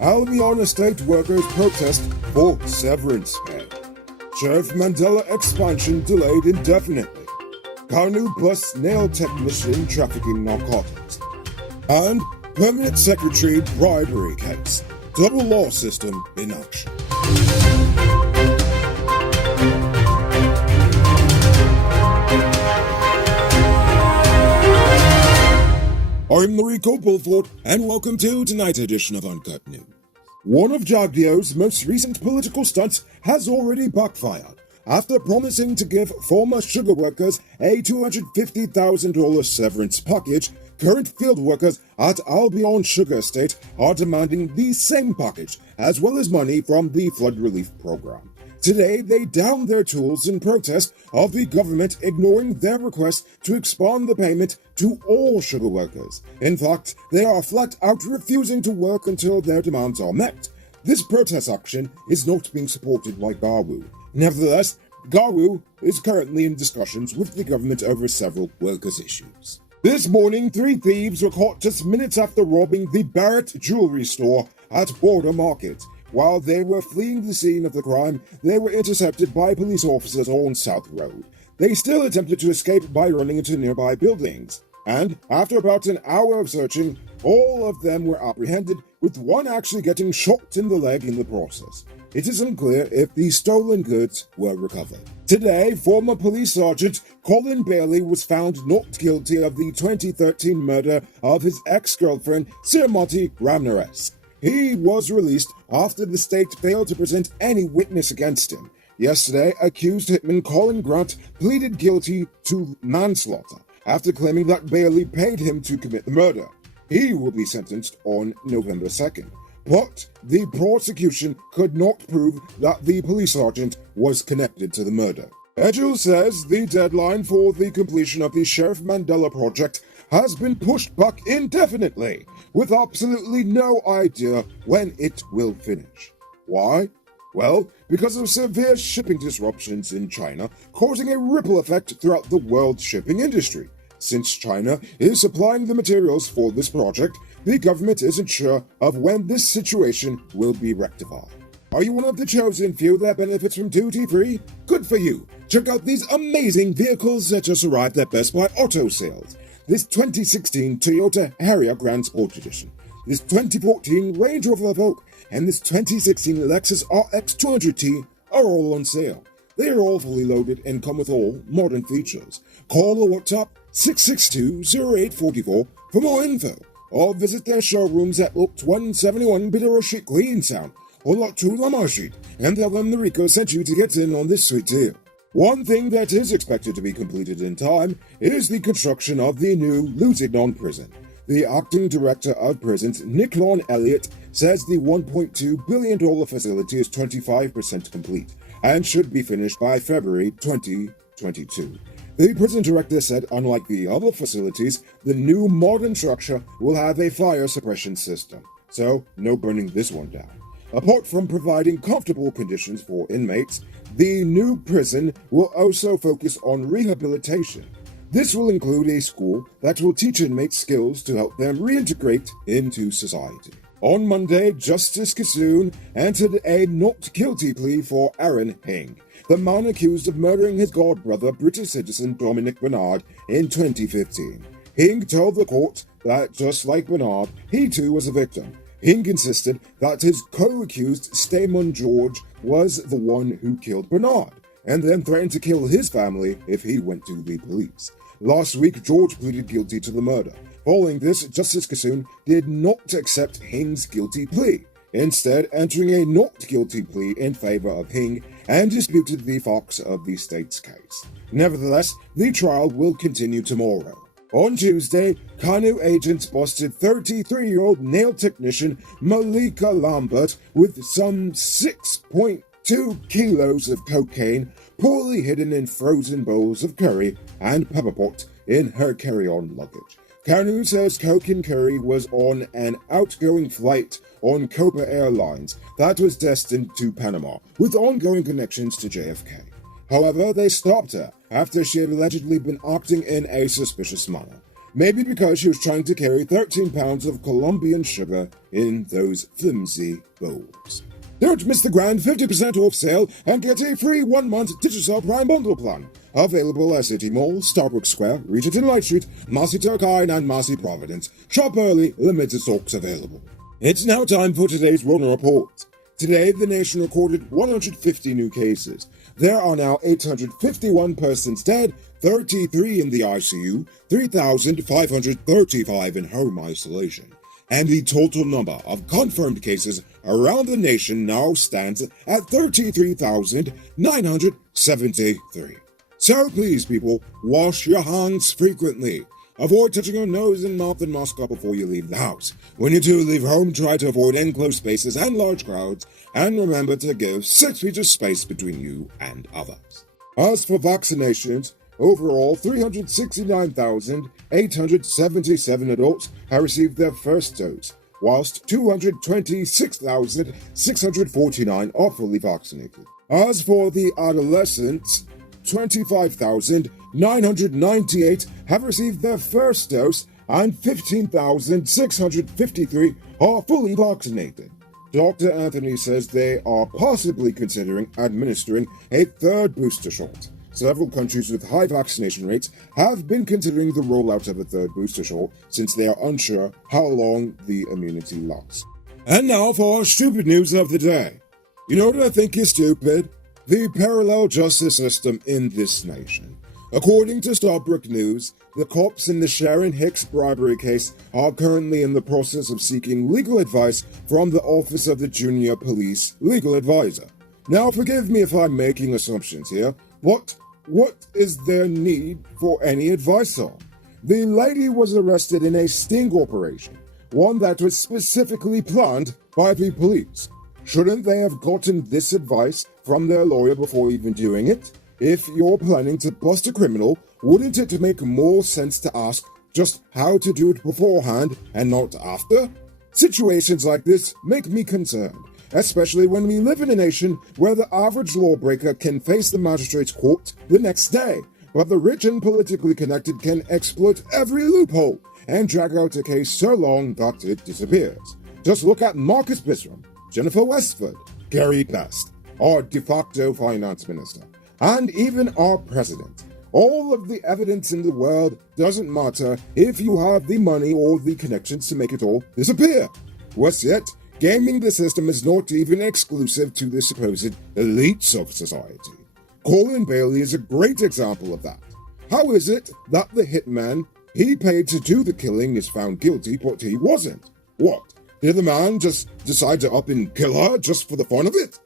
Albion estate workers protest for severance pay. Sheriff Mandela expansion delayed indefinitely. Kanu busts nail technician trafficking narcotics. And permanent secretary bribery case. Double law system in action. I'm Rico Bulford, and welcome to tonight's edition of Uncut News. One of Jagdio's most recent political stunts has already backfired. After promising to give former sugar workers a $250,000 severance package, current field workers at Albion Sugar Estate are demanding the same package, as well as money from the flood relief program. Today, they downed their tools in protest of the government ignoring their request to expand the payment to all sugar workers. In fact, they are flat out refusing to work until their demands are met. This protest action is not being supported by Gawu. Nevertheless, Gawu is currently in discussions with the government over several workers' issues. This morning, 3 thieves were caught just minutes after robbing the Barrett jewelry store at Border Market. While they were fleeing the scene of the crime, they were intercepted by police officers on South Road. They still attempted to escape by running into nearby buildings. And after about an hour of searching, all of them were apprehended, with one actually getting shot in the leg in the process. It is unclear if the stolen goods were recovered. Today, former police sergeant Colin Bailey was found not guilty of the 2013 murder of his ex-girlfriend, Sirmati Ramnaresh. He was released after the state failed to present any witness against him. Yesterday, accused hitman Colin Grant pleaded guilty to manslaughter after claiming that Bailey paid him to commit the murder. He will be sentenced on November 2nd. But the prosecution could not prove that the police sergeant was connected to the murder. Edgel says the deadline for the completion of the Sheriff Mandela project has been pushed back indefinitely, with absolutely no idea when it will finish. Why? Well, because of severe shipping disruptions in China, causing a ripple effect throughout the world shipping industry. Since China is supplying the materials for this project, the government isn't sure of when this situation will be rectified. Are you one of the chosen few that benefits from duty-free? Good for you! Check out these amazing vehicles that just arrived at Best Buy Auto Sales. This 2016 Toyota Harrier Grand Sport Edition, this 2014 Range Rover Evoque, and this 2016 Lexus RX 200T are all on sale. They are all fully loaded and come with all modern features. Call or WhatsApp 662-0844 for more info, or visit their showrooms at Lot 171 Bidero Street, Queenstown, or Lot 2 Lamar Street, and tell them the Rico sent you to get in on this sweet deal. One thing that is expected to be completed in time is the construction of the new Lusignan prison. The acting director of prisons, Nicolon Elliott, says the $1.2 billion facility is 25% complete and should be finished by February 2022. The prison director said, unlike the other facilities, the new modern structure will have a fire suppression system, so no burning this one down. Apart from providing comfortable conditions for inmates, the new prison will also focus on rehabilitation. This will include a school that will teach inmates skills to help them reintegrate into society. On Monday, Justice Kissoon entered a not guilty plea for Aaron Hing, the man accused of murdering his godbrother, British citizen Dominic Bernard, in 2015. Hing told the court that, just like Bernard, he too was a victim. Hing insisted that his co-accused Stamon George was the one who killed Bernard, and then threatened to kill his family if he went to the police. Last week, George pleaded guilty to the murder. Following this, Justice Kissoon did not accept Hing's guilty plea, instead entering a not guilty plea in favor of Hing and disputed the facts of the state's case. Nevertheless, the trial will continue tomorrow. On Tuesday, Kanu agents busted 33-year-old nail technician Malika Lambert with some 6.2 kilos of cocaine poorly hidden in frozen bowls of curry and pepper pot in her carry-on luggage. Kanu says coke and curry was on an outgoing flight on Copa Airlines that was destined to Panama, with ongoing connections to JFK. However, they stopped her after she had allegedly been acting in a suspicious manner. Maybe because she was trying to carry 13 pounds of Colombian sugar in those flimsy bowls. Don't miss the grand 50% off sale and get a free 1-month Digicel Prime Bundle plan. Available at City Mall, Starbucks Square, Regent and Light Street, Marcy Turkine and Marcy Providence. Shop early, limited stocks available. It's now time for today's Rona Report. Today, the nation recorded 150 new cases. There are now 851 persons dead, 33 in the ICU, 3,535 in home isolation. And the total number of confirmed cases around the nation now stands at 33,973. So please, people, wash your hands frequently. Avoid touching your nose and mouth and mask up before you leave the house. When you do leave home, try to avoid enclosed spaces and large crowds, and remember to give 6 feet of space between you and others. As for vaccinations, overall 369,877 adults have received their first dose, whilst 226,649 are fully vaccinated. As for the adolescents, 25,998 have received their first dose and 15,653 are fully vaccinated. Dr. Anthony says they are possibly considering administering a third booster shot. Several countries with high vaccination rates have been considering the rollout of a third booster shot since they are unsure how long the immunity lasts. And now for our stupid news of the day. You know what I think is stupid? The parallel justice system in this nation. According to Starbuck News, the cops in the Sharon Hicks bribery case are currently in the process of seeking legal advice from the Office of the Junior Police Legal Advisor. Now, forgive me if I'm making assumptions here, but what is their need for any advice on? The lady was arrested in a sting operation, one that was specifically planned by the police. Shouldn't they have gotten this advice from their lawyer before even doing it? If you're planning to bust a criminal, wouldn't it make more sense to ask just how to do it beforehand and not after? Situations like this make me concerned, especially when we live in a nation where the average lawbreaker can face the magistrate's court the next day, but the rich and politically connected can exploit every loophole and drag out a case so long that it disappears. Just look at Marcus Bisram, Jennifer Westford, Gary Best, our de facto finance minister, and even our president. All of the evidence in the world doesn't matter if you have the money or the connections to make it all disappear. Worse yet, gaming the system is not even exclusive to the supposed elites of society. Colin Bailey is a great example of that. How is it that the hitman he paid to do the killing is found guilty, but he wasn't? What? Did the man just decide to up and kill her just for the fun of it?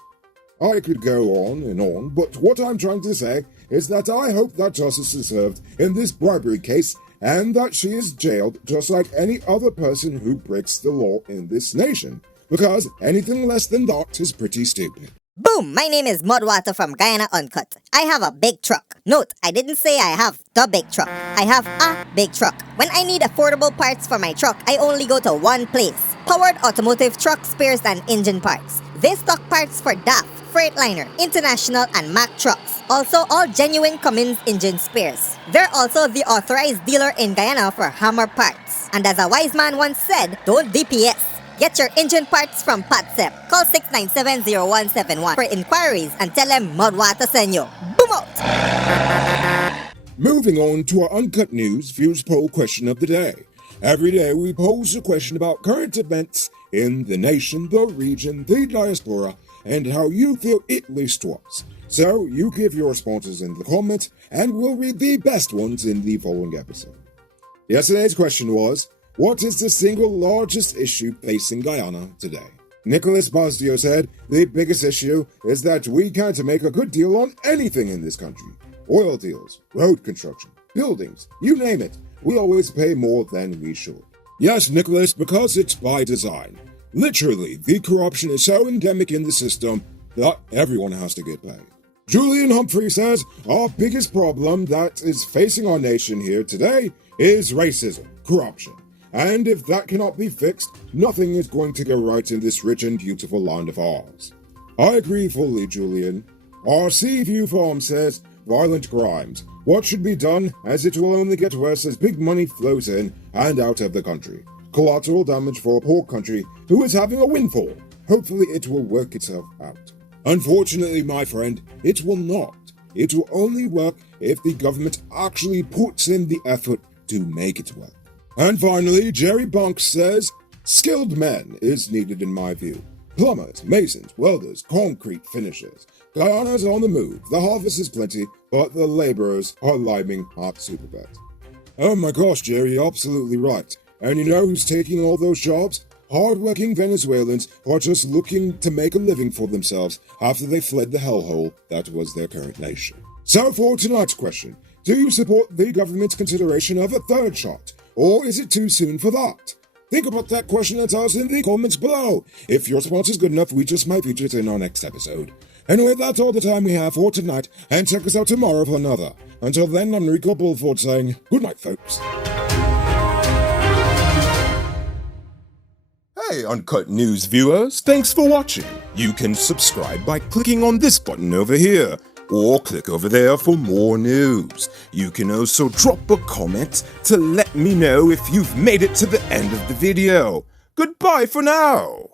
I could go on and on, but what I'm trying to say is that I hope that justice is served in this bribery case and that she is jailed just like any other person who breaks the law in this nation, because anything less than that is pretty stupid. Boom! My name is Mudwater from Guyana Uncut. I have a big truck. Note, I didn't say I have the big truck. I have a big truck. When I need affordable parts for my truck, I only go to one place. Powered Automotive Truck Spares and Engine Parts. They stock parts for DAF, Freightliner, International, and Mack trucks. Also, all genuine Cummins engine spares. They're also the authorized dealer in Guyana for Hammer parts. And as a wise man once said, don't DPS. Get your engine parts from Patsep. Call 697-0171 for inquiries and tell them Mudwater send you. Boom out! Moving on to our Uncut News Views Poll question of the day. Every day we pose a question about current events in the nation, the region, the diaspora, and how you feel it relates to us. So you give your responses in the comments, and we'll read the best ones in the following episode. Yesterday's question was, what is the single largest issue facing Guyana today? Nicholas Basdio said, the biggest issue is that we can't make a good deal on anything in this country. Oil deals, road construction, buildings, you name it. We always pay more than we should. Yes, Nicholas, because it's by design. Literally, the corruption is so endemic in the system that everyone has to get paid. Julian Humphrey says, our biggest problem that is facing our nation here today is racism, corruption. And if that cannot be fixed, nothing is going to go right in this rich and beautiful land of ours. I agree fully, Julian. Our Seaview Farm says, violent crimes. What should be done, as it will only get worse as big money flows in and out of the country. Collateral damage for a poor country who is having a windfall. Hopefully it will work itself out. Unfortunately, my friend, it will not. It will only work if the government actually puts in the effort to make it work. And finally, Jerry Bunks says, skilled men is needed in my view. Plumbers, masons, welders, concrete finishers. Guyana's on the move, the harvest is plenty, but the laborers are liming hot superbet. Oh my gosh, Jerry, you're absolutely right. And you know who's taking all those jobs? Hard-working Venezuelans who are just looking to make a living for themselves after they fled the hellhole that was their current nation. So for tonight's question, do you support the government's consideration of a third shot? Or is it too soon for that? Think about that question and tell us in the comments below. If your response is good enough, we just might feature it in our next episode. Anyway, that's all the time we have for tonight, and check us out tomorrow for another. Until then, I'm Rico Bulford saying good night, folks. Hey, Uncut News viewers, thanks for watching. You can subscribe by clicking on this button over here, or click over there for more news. You can also drop a comment to let me know if you've made it to the end of the video. Goodbye for now.